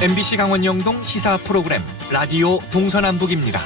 MBC 강원 영동 시사 프로그램 라디오 동서남북입니다.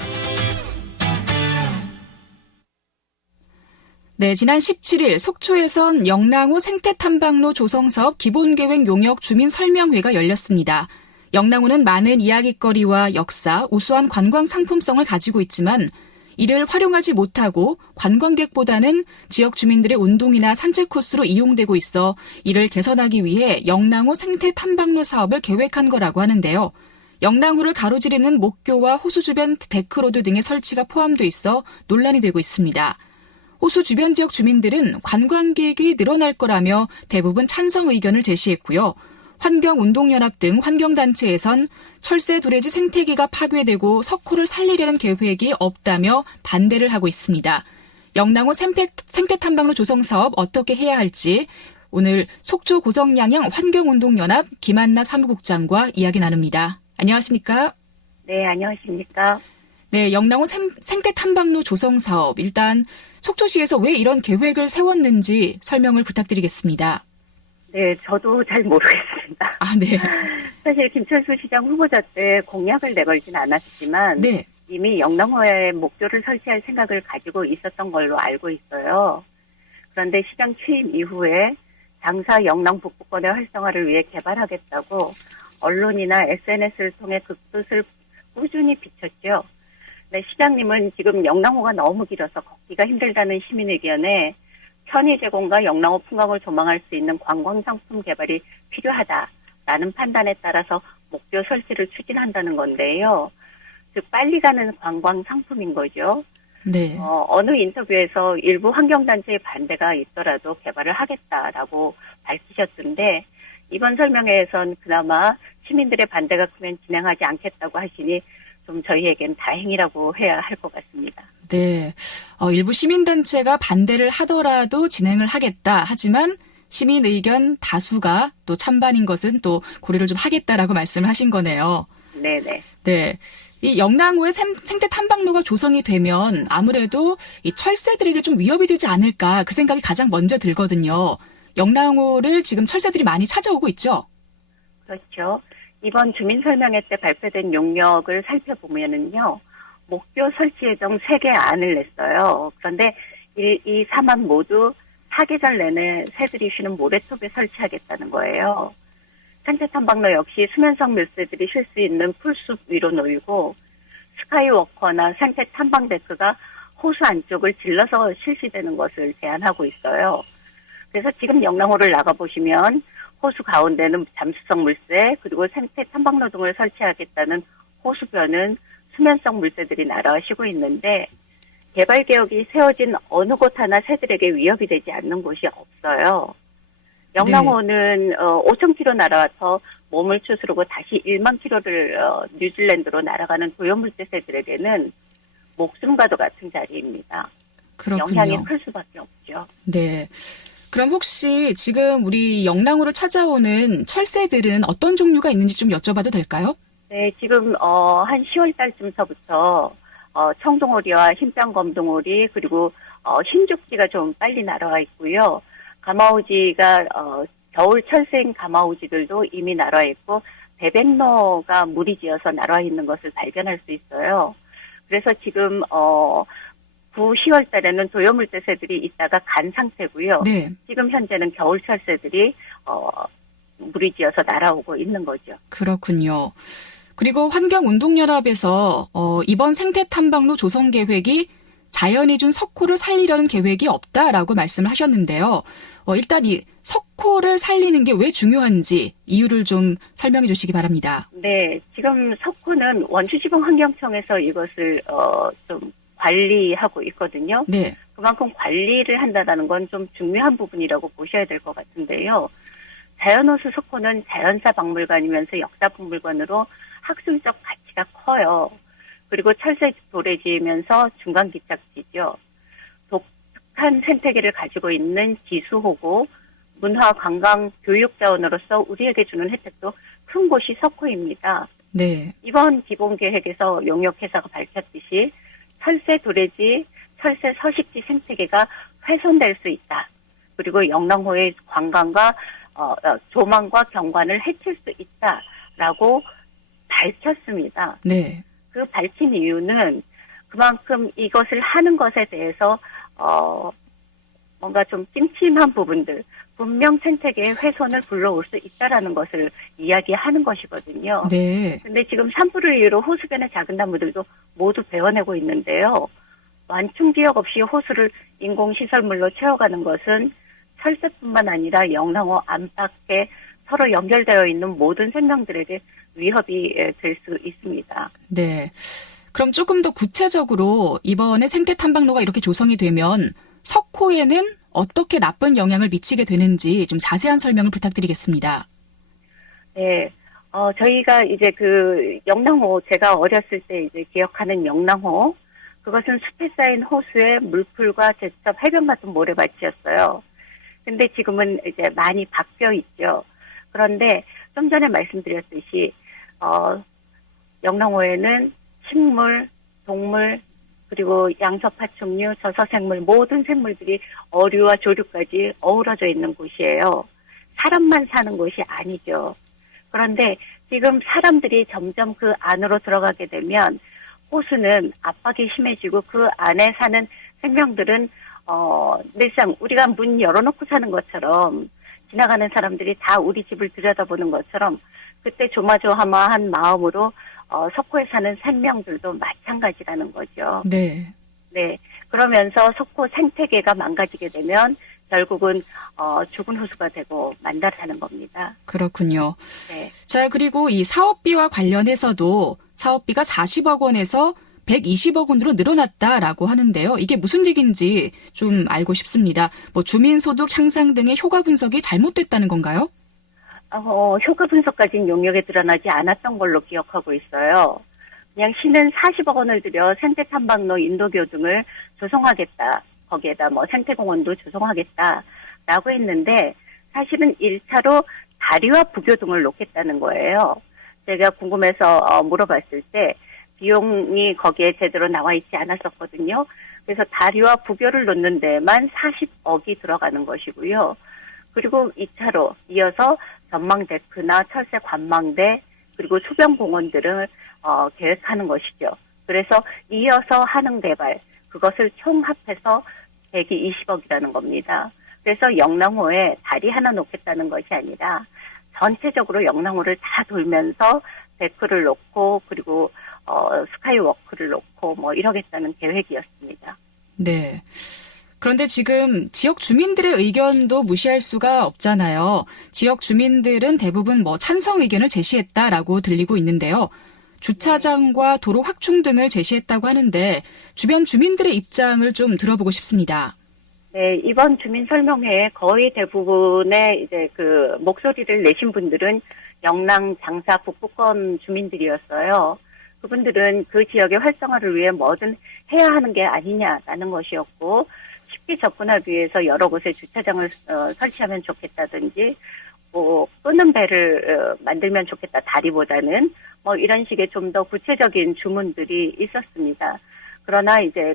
네, 지난 17일 속초에선 영랑호 생태탐방로 조성사업 기본계획 용역 주민 설명회가 열렸습니다. 영랑호는 많은 이야깃거리와 역사, 우수한 관광 상품성을 가지고 있지만 이를 활용하지 못하고 관광객보다는 지역 주민들의 운동이나 산책 코스로 이용되고 있어 이를 개선하기 위해 영랑호 생태탐방로 사업을 계획한 거라고 하는데요. 영랑호를 가로지르는 목교와 호수 주변 데크로드 등의 설치가 포함돼 있어 논란이 되고 있습니다. 호수 주변 지역 주민들은 관광객이 늘어날 거라며 대부분 찬성 의견을 제시했고요. 환경운동연합 등 환경단체에선 철새 도래지 생태계가 파괴되고 석호를 살리려는 계획이 없다며 반대를 하고 있습니다. 영랑호 생태탐방로 조성사업 어떻게 해야 할지 오늘 속초 고성양양 환경운동연합 김한나 사무국장과 이야기 나눕니다. 안녕하십니까? 네, 안녕하십니까? 네, 영랑호 생태탐방로 조성사업 일단 속초시에서 왜 이런 계획을 세웠는지 설명을 부탁드리겠습니다. 네, 저도 잘 모르겠습니다. 아, 네. 사실 김철수 시장 후보자 때 공약을 내걸진 않았지만 네. 이미 영랑호에 목조를 설치할 생각을 가지고 있었던 걸로 알고 있어요. 그런데 시장 취임 이후에 장사 영랑 북부권의 활성화를 위해 개발하겠다고 언론이나 SNS를 통해 그 뜻을 꾸준히 비췄죠. 네, 시장님은 지금 영랑호가 너무 길어서 걷기가 힘들다는 시민 의견에 편의 제공과 영랑호 풍광을 조망할 수 있는 관광 상품 개발이 필요하다라는 판단에 따라서 목표 설치를 추진한다는 건데요. 즉 빨리 가는 관광 상품인 거죠. 네. 어느 인터뷰에서 일부 환경단체의 반대가 있더라도 개발을 하겠다라고 밝히셨던데 이번 설명회에선 그나마 시민들의 반대가 크면 진행하지 않겠다고 하시니 좀 저희에겐 다행이라고 해야 할 것 같습니다. 네. 일부 시민단체가 반대를 하더라도 진행을 하겠다. 하지만 시민 의견 다수가 또 찬반인 것은 또 고려를 좀 하겠다라고 말씀을 하신 거네요. 네네. 네. 이 영랑호의 생태 탐방로가 조성이 되면 아무래도 이 철새들에게 좀 위협이 되지 않을까 그 생각이 가장 먼저 들거든요. 영랑호를 지금 철새들이 많이 찾아오고 있죠? 그렇죠. 이번 주민설명회 때 발표된 용역을 살펴보면은요, 목표 설치 예정 3개 안을 냈어요. 그런데 이 3안 모두 사계절 내내 새들이 쉬는 모래톱에 설치하겠다는 거예요. 생태탐방로 역시 수면성 물새들이 쉴 수 있는 풀숲 위로 놓이고 스카이워커나 생태탐방데크가 호수 안쪽을 질러서 실시되는 것을 제안하고 있어요. 그래서 지금 영랑호를 나가보시면 호수 가운데는 잠수성 물새 그리고 생태 탐방로 등을 설치하겠다는 호수변은 수면성 물새들이 날아쉬고 있는데 개발 계획이 세워진 어느 곳 하나 새들에게 위협이 되지 않는 곳이 없어요. 영랑호는 네. 5,000km 날아와서 몸을 추스르고 다시 1만 km를 뉴질랜드로 날아가는 고요물새 새들에게는 목숨과도 같은 자리입니다. 그렇군요. 영향이 클 수밖에 없죠. 네. 그럼 혹시 지금 우리 영랑호를 찾아오는 철새들은 어떤 종류가 있는지 좀 여쭤봐도 될까요? 네, 지금 한 10월 달쯤서부터 청동오리와 흰뺨검둥오리 그리고 흰족지가 좀 빨리 날아와 있고요. 가마오지가 겨울 철새인 가마오지들도 이미 날아와 있고 베백로가 무리지어서 날아와 있는 것을 발견할 수 있어요. 그래서 지금 9, 10월 달에는 도요물새 새들이 있다가 간 상태고요. 네. 지금 현재는 겨울철 새들이 무리지어서 날아오고 있는 거죠. 그렇군요. 그리고 환경운동연합에서 이번 생태탐방로 조성 계획이 자연이 준 석호를 살리려는 계획이 없다라고 말씀을 하셨는데요. 일단 이 석호를 살리는 게 왜 중요한지 이유를 좀 설명해 주시기 바랍니다. 네, 지금 석호는 원주지방환경청에서 이것을 좀 관리하고 있거든요. 네. 그만큼 관리를 한다는 건 좀 중요한 부분이라고 보셔야 될 것 같은데요. 자연호수 석호는 자연사 박물관이면서 역사박물관으로 학술적 가치가 커요. 그리고 철새 도래지면서 중간기착지죠. 독특한 생태계를 가지고 있는 지수호고 문화, 관광, 교육 자원으로서 우리에게 주는 혜택도 큰 곳이 석호입니다. 네. 이번 기본계획에서 용역회사가 밝혔듯이 철새 도래지, 철새 서식지 생태계가 훼손될 수 있다. 그리고 영랑호의 관광과 조망과 경관을 해칠 수 있다라고 밝혔습니다. 네. 그 밝힌 이유는 그만큼 이것을 하는 것에 대해서 뭔가 좀 찜찜한 부분들, 분명 생태계의 훼손을 불러올 수 있다라는 것을 이야기하는 것이거든요. 네. 근데 지금 산불을 이유로 호수변의 작은 나무들도 모두 베어내고 있는데요. 완충 지역 없이 호수를 인공시설물로 채워가는 것은 철새뿐만 아니라 영랑호 안팎에 서로 연결되어 있는 모든 생명들에게 위협이 될 수 있습니다. 네. 그럼 조금 더 구체적으로 이번에 생태 탐방로가 이렇게 조성이 되면 석호에는 어떻게 나쁜 영향을 미치게 되는지 좀 자세한 설명을 부탁드리겠습니다. 네. 저희가 이제 그 영랑호, 제가 어렸을 때 이제 기억하는 영랑호, 그것은 숲에 쌓인 호수의 물풀과 제첩, 해변 같은 모래밭이었어요. 근데 지금은 이제 많이 바뀌어 있죠. 그런데 좀 전에 말씀드렸듯이, 영랑호에는 식물, 동물, 그리고 양서파충류, 저서생물, 모든 생물들이 어류와 조류까지 어우러져 있는 곳이에요. 사람만 사는 곳이 아니죠. 그런데 지금 사람들이 점점 그 안으로 들어가게 되면 호수는 압박이 심해지고 그 안에 사는 생명들은 늘상 우리가 문 열어놓고 사는 것처럼 지나가는 사람들이 다 우리 집을 들여다보는 것처럼 그때 조마조마한 마음으로 석호에 사는 생명들도 마찬가지라는 거죠. 네. 네. 그러면서 석호 생태계가 망가지게 되면 결국은 죽은 호수가 되고 만다라는 겁니다. 그렇군요. 네. 자, 그리고 이 사업비와 관련해서도 사업비가 40억 원에서 120억 원으로 늘어났다라고 하는데요. 이게 무슨 얘기인지 좀 알고 싶습니다. 뭐 주민소득 향상 등의 효과 분석이 잘못됐다는 건가요? 효과 분석까지는 용역에 드러나지 않았던 걸로 기억하고 있어요. 그냥 시는 40억 원을 들여 생태 탐방로 인도교 등을 조성하겠다. 거기에다 뭐 생태공원도 조성하겠다라고 했는데 사실은 1차로 다리와 부교 등을 놓겠다는 거예요. 제가 궁금해서 물어봤을 때 비용이 거기에 제대로 나와 있지 않았었거든요. 그래서 다리와 부교를 놓는 데만 40억이 들어가는 것이고요. 그리고 2차로 이어서 전망데크나 철새 관망대 그리고 수변공원들을 계획하는 것이죠. 그래서 이어서 하는 개발 그것을 총합해서 120억이라는 겁니다. 그래서 영랑호에 다리 하나 놓겠다는 것이 아니라 전체적으로 영랑호를 다 돌면서 데크를 놓고 그리고 스카이워크를 놓고 뭐 이러겠다는 계획이었습니다. 네. 그런데 지금 지역 주민들의 의견도 무시할 수가 없잖아요. 지역 주민들은 대부분 뭐 찬성 의견을 제시했다라고 들리고 있는데요. 주차장과 도로 확충 등을 제시했다고 하는데 주변 주민들의 입장을 좀 들어보고 싶습니다. 네, 이번 주민 설명회에 거의 대부분의 이제 그 목소리를 내신 분들은 영랑, 장사, 북부권 주민들이었어요. 그분들은 그 지역의 활성화를 위해 뭐든 해야 하는 게 아니냐라는 것이었고 쉽게 접근하기 위해서 여러 곳에 주차장을 설치하면 좋겠다든지 뭐 끄는 배를 만들면 좋겠다 다리보다는 뭐 이런 식의 좀 더 구체적인 주문들이 있었습니다. 그러나 이제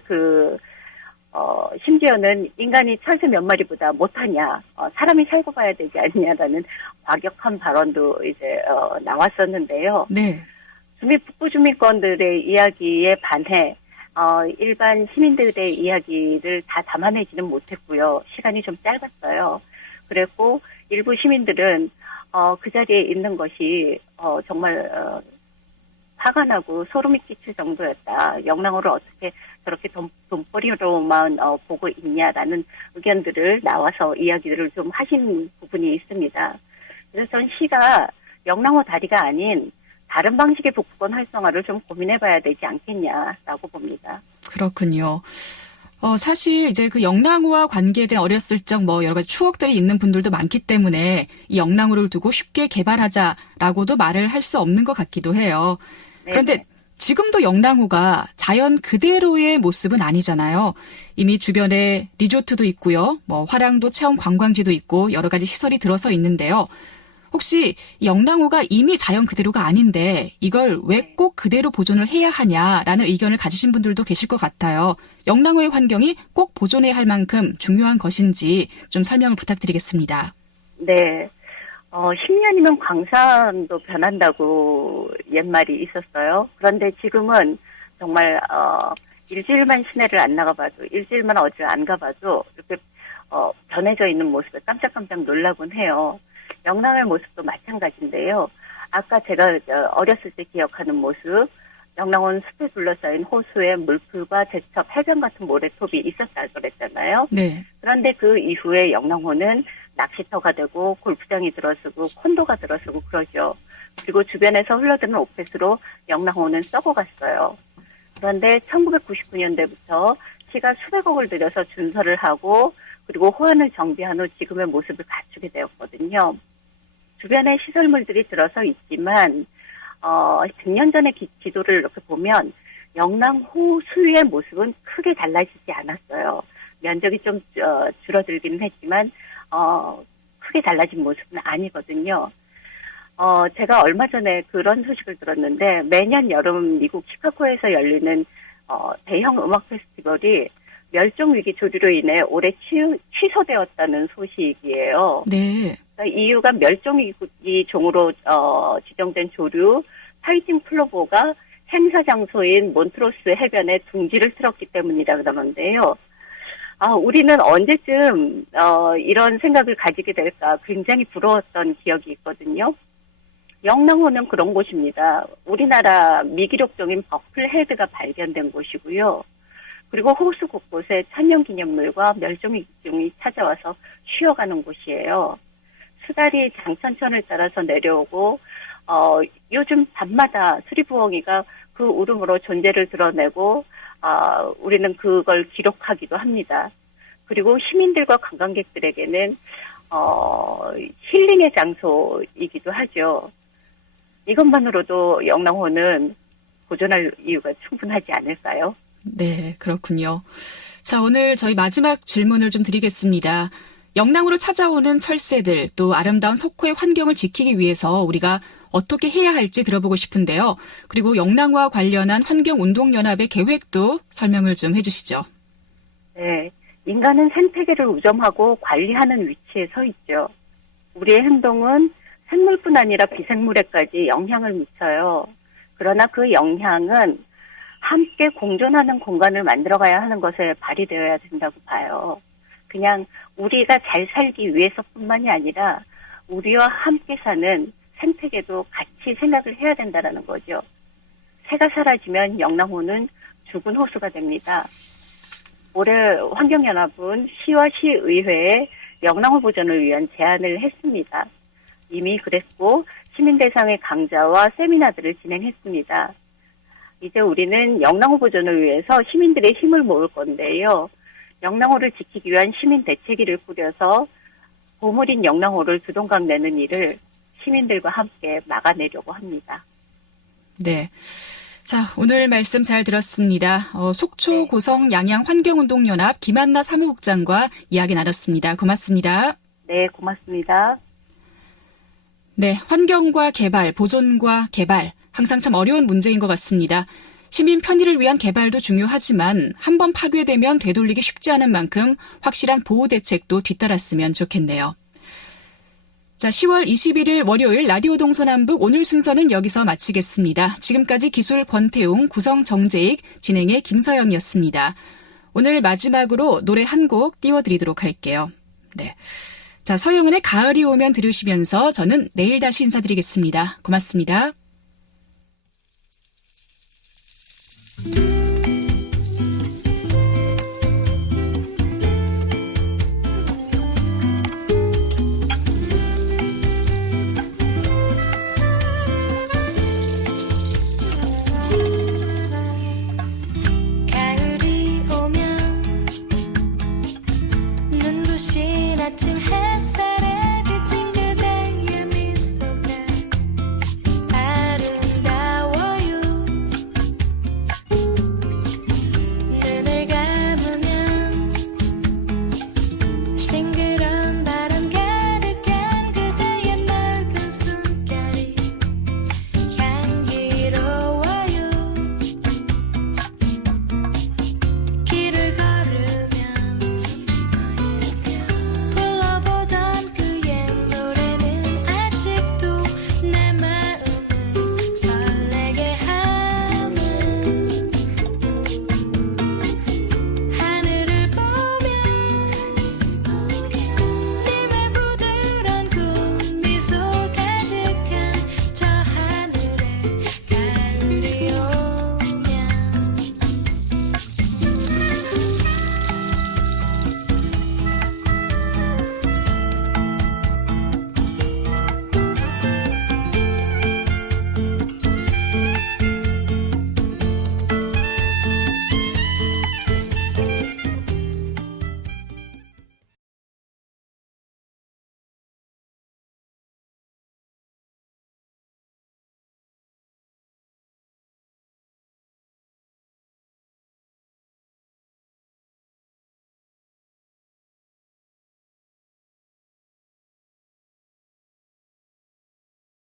심지어는 인간이 철새 몇 마리보다 못하냐, 사람이 살고 봐야 되지 않냐라는 과격한 발언도 이제 나왔었는데요. 네. 북부 주민권들의 이야기에 반해 일반 시민들의 이야기를 다 담아내지는 못했고요. 시간이 좀 짧았어요. 그랬고 일부 시민들은 그 자리에 있는 것이 정말 화가 나고 소름이 끼칠 정도였다. 영랑호를 어떻게 저렇게 돈벌이로만 보고 있냐라는 의견들을 나와서 이야기들을 좀 하신 부분이 있습니다. 그래서 전 시가 영랑호 다리가 아닌 다른 방식의 북부권 활성화를 좀 고민해봐야 되지 않겠냐라고 봅니다. 그렇군요. 사실 이제 그 영랑호와 관계된 어렸을 적 뭐 여러 가지 추억들이 있는 분들도 많기 때문에 이 영랑호를 두고 쉽게 개발하자라고도 말을 할 수 없는 것 같기도 해요. 그런데 지금도 영랑호가 자연 그대로의 모습은 아니잖아요. 이미 주변에 리조트도 있고요. 뭐 화랑도 체험 관광지도 있고 여러 가지 시설이 들어서 있는데요. 혹시 영랑호가 이미 자연 그대로가 아닌데 이걸 왜 꼭 그대로 보존을 해야 하냐라는 의견을 가지신 분들도 계실 것 같아요. 영랑호의 환경이 꼭 보존해야 할 만큼 중요한 것인지 좀 설명을 부탁드리겠습니다. 네. 10년이면 광산도 변한다고 옛말이 있었어요. 그런데 지금은 정말, 일주일만 시내를 안 나가봐도, 일주일만 어디를 안 가봐도, 이렇게, 변해져 있는 모습에 깜짝깜짝 놀라곤 해요. 영랑의 모습도 마찬가지인데요. 아까 제가 어렸을 때 기억하는 모습, 영랑은 숲에 둘러싸인 호수에 물풀과 제첩, 해변 같은 모래톱이 있었다고 그랬잖아요. 네. 그런데 그 이후에 영랑호는 낚시터가 되고 골프장이 들어서고 콘도가 들어서고 그러죠. 그리고 주변에서 흘러드는 오페스로 영랑호는 썩어갔어요. 그런데 1999년대부터 시가 수백억을 들여서 준설을 하고 그리고 호안을 정비한 후 지금의 모습을 갖추게 되었거든요. 주변에 시설물들이 들어서 있지만 100년 전의 지도를 이렇게 보면 영랑호 수위의 모습은 크게 달라지지 않았어요. 면적이 좀 줄어들기는 했지만 크게 달라진 모습은 아니거든요. 제가 얼마 전에 그런 소식을 들었는데 매년 여름 미국 시카고에서 열리는 대형 음악 페스티벌이 멸종위기 조류로 인해 올해 취소되었다는 소식이에요. 네. 그러니까 이유가 멸종위기 종으로 지정된 조류 파이팅 플로버가 행사 장소인 몬트로스 해변에 둥지를 틀었기 때문이라 그러는데요. 우리는 언제쯤 이런 생각을 가지게 될까 굉장히 부러웠던 기억이 있거든요. 영랑호는 그런 곳입니다. 우리나라 미기록종인 버클헤드가 발견된 곳이고요. 그리고 호수 곳곳에 천년기념물과 멸종위기종이 찾아와서 쉬어가는 곳이에요. 수달이 장천천을 따라서 내려오고 요즘 밤마다 수리부엉이가 그 울음으로 존재를 드러내고 우리는 그걸 기록하기도 합니다. 그리고 시민들과 관광객들에게는 힐링의 장소이기도 하죠. 이것만으로도 영랑호는 보존할 이유가 충분하지 않을까요? 네, 그렇군요. 자, 오늘 저희 마지막 질문을 좀 드리겠습니다. 영랑으로 찾아오는 철새들 또 아름다운 석호의 환경을 지키기 위해서 우리가 어떻게 해야 할지 들어보고 싶은데요. 그리고 영랑과 관련한 환경운동연합의 계획도 설명을 좀 해주시죠. 네, 인간은 생태계를 우점하고 관리하는 위치에 서 있죠. 우리의 행동은 생물뿐 아니라 비생물에까지 영향을 미쳐요. 그러나 그 영향은 함께 공존하는 공간을 만들어가야 하는 것에 발휘되어야 된다고 봐요. 그냥 우리가 잘 살기 위해서뿐만이 아니라 우리와 함께 사는 생태계도 같이 생각을 해야 된다는 거죠. 새가 사라지면 영랑호는 죽은 호수가 됩니다. 올해 환경연합은 시와 시의회에 영랑호 보존을 위한 제안을 했습니다. 이미 그랬고 시민 대상의 강좌와 세미나들을 진행했습니다. 이제 우리는 영랑호 보존을 위해서 시민들의 힘을 모을 건데요. 영랑호를 지키기 위한 시민 대책위를 꾸려서 보물인 영랑호를 두동강 내는 일을 시민들과 함께 막아내려고 합니다. 네. 자, 오늘 말씀 잘 들었습니다. 속초 고성 양양 환경운동연합 김한나 사무국장과 이야기 나눴습니다. 고맙습니다. 네, 고맙습니다. 네, 환경과 개발, 보존과 개발, 항상 참 어려운 문제인 것 같습니다. 시민 편의를 위한 개발도 중요하지만 한번 파괴되면 되돌리기 쉽지 않은 만큼 확실한 보호 대책도 뒤따랐으면 좋겠네요. 자, 10월 21일 월요일 라디오 동서남북 오늘 순서는 여기서 마치겠습니다. 지금까지 기술 권태웅, 구성 정재익, 진행의 김서영이었습니다. 오늘 마지막으로 노래 한 곡 띄워드리도록 할게요. 네. 자, 서영은의 가을이 오면 들으시면서 저는 내일 다시 인사드리겠습니다. 고맙습니다.